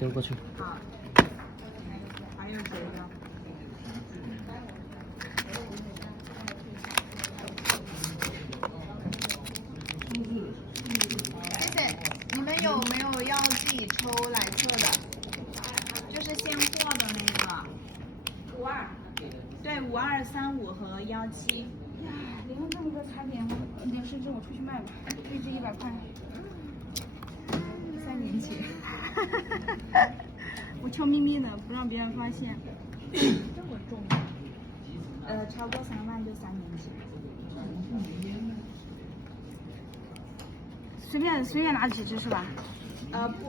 丢过去。好。还有谁的？谢谢。你们有没有要自己抽来测的？就是现货的那个。52。对，5235和17。呀，你看这么个产品，你甚至我出去卖吧，对这100块。3年前。我悄咪咪的，不让别人发现。这么重？超过3万就3年前。随便拿几只是吧？不。